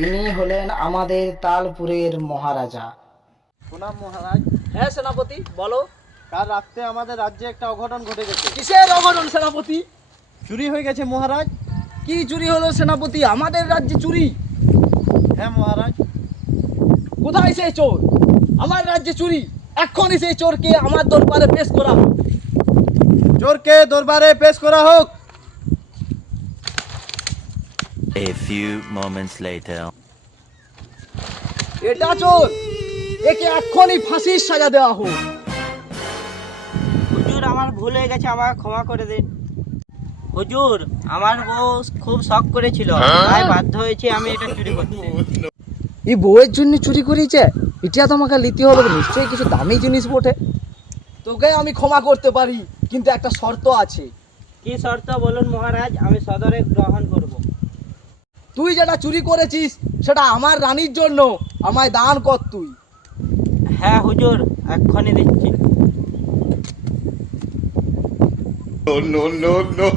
ইনি হলেন আমাদের তালপুরের মহারাজা। প্রণাম মহারাজ। হ্যাঁ সেনাপতি, বলো। কাল রাত্রে আমাদের রাজ্যে একটা অঘটন ঘটে গেছে। কিসের অঘটন সেনাপতি? চুরি হয়ে গেছে মহারাজ। কি চুরি হলো সেনাপতি? আমাদের রাজ্যে চুরি? হ্যাঁ মহারাজ। কোথায় সেই চোর? আমার রাজ্যে চুরি? এক্ষুনি সেই চোরকে আমার দরবারে পেশ করা হোক। চোরকে দরবারে পেশ করা হোক। A few moments later. এটা চোর, একে এক্ষুনি ফাঁসির সাজা দেওয়া হোক। হুজুর, আমার ভুল হয়ে গেছে, আমাকে ক্ষমা করে দিন। হুজুর, আমার বউ খুব শখ করেছিল, তাই বাধ্য হয়েছে আমি এটা চুরি করতে। এই বউয়ের জন্য চুরি করেছে? এটা তোমাকে নিতে হবে, নিশ্চয়ই কিছু দামি জিনিস বটে। তোকে আমি ক্ষমা করতে পারি, কিন্তু একটা শর্ত আছে। কি শর্ত বলুন মহারাজ, আমি সদরে গ্রহণ করব। তুই যেটা চুরি করেছিস সেটা আমার রানীর জন্য, আমায় দান কর তুই। হ্যাঁ হুজুর, এক্ষুনি দিচ্ছি। No, no, no, no.